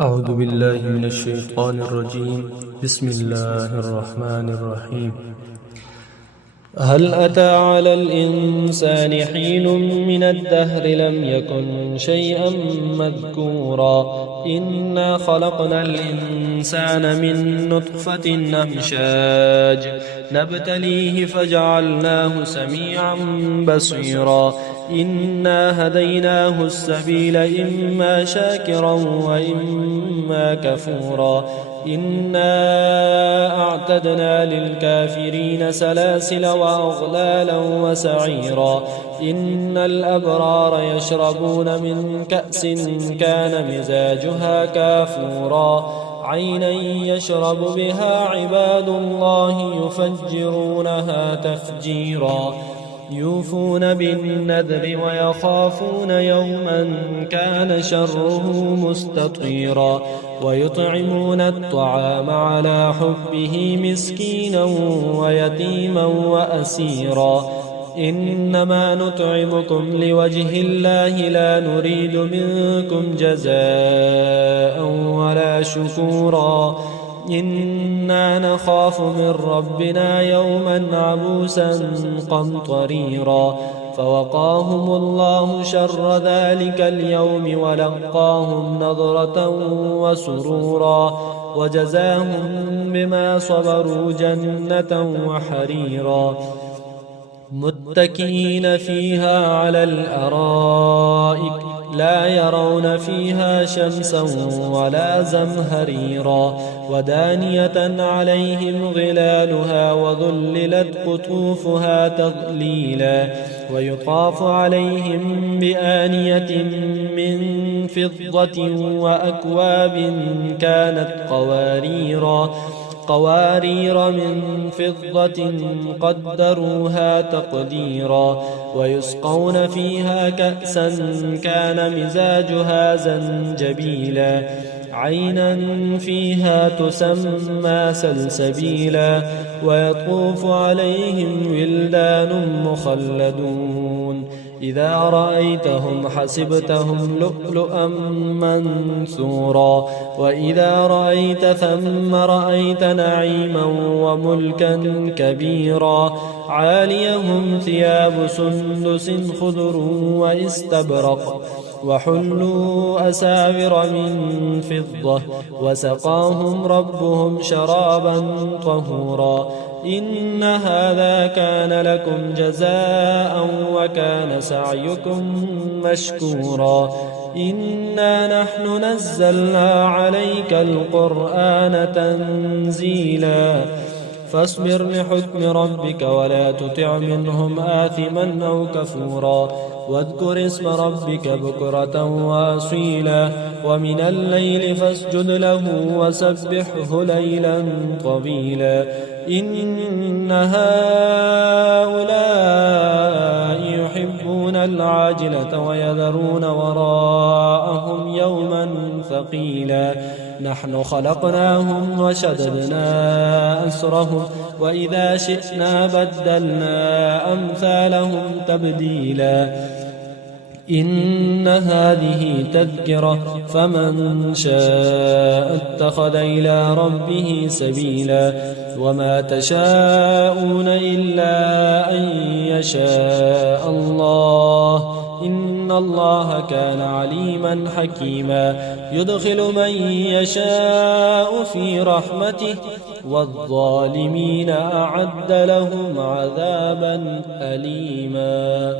أعوذ بالله من الشيطان الرجيم. بسم الله الرحمن الرحيم. هل أتى على الإنسان حين من الدهر لم يكن شيئا مذكورا إنا خلقنا الإنسان من نطفة أمشاج نبتليه فجعلناه سميعا بصيرا إنا هديناه السبيل إما شاكرا وإما كفورا إنا أعتدنا للكافرين سلاسل وأغلالا وسعيرا إن الأبرار يشربون من كأس كان مزاجها كافورا عينا يشرب بها عباد الله يفجرونها تفجيرا يوفون بالنذر ويخافون يوما كان شره مستطيرا ويطعمون الطعام على حبه مسكينا ويتيما وأسيرا إنما نطعمكم لوجه الله لا نريد منكم جزاء ولا شكورا إنا نخاف من ربنا يوما عبوسا قمطريرا فوقاهم الله شر ذلك اليوم ولقاهم نضرة وسرورا وجزاهم بما صبروا جنة وحريرا متكئين فيها على الأرائك لا يرون فيها شمسا ولا زمهريرا ودانية عليهم ظلالها وذللت قطوفها تظليلا ويطاف عليهم بآنية من فضة وأكواب كانت قوارير من فضة قدروها تقديرا ويسقون فيها كأسا كان مزاجها زنجبيلا عينا فيها تسمى سلسبيلا ويطوف عليهم ولدان مخلدون إذا رأيتهم حسبتهم لؤلؤا منثورا وإذا رأيت ثم رأيت نعيما وملكا كبيرا عاليهم ثياب سندس خضر واستبرق وحلوا أساور من فضة وسقاهم ربهم شرابا طهورا إن هذا كان لكم جزاء وكان سعيكم مشكورا إنا نحن نزلنا عليك القرآن تنزيلا فاصبر لحكم ربك ولا تطع منهم آثما أو كفورا واذكر اسم ربك بكرة وأصيلا ومن الليل فاسجد له وسبحه ليلا طويلا إن هؤلاء يحبون العاجلة ويذرون وراءهم يوما ثقيلا نحن خلقناهم وشددنا أسرهم وإذا شئنا بدلنا أمثالهم تبديلا إن هذه تذكرة فمن شاء اتخذ إلى ربه سبيلا وما تشاءون إلا أن يشاء الله إن الله كان عليما حكيما يدخل من يشاء في رحمته والظالمين أعد لهم عذابا أليما.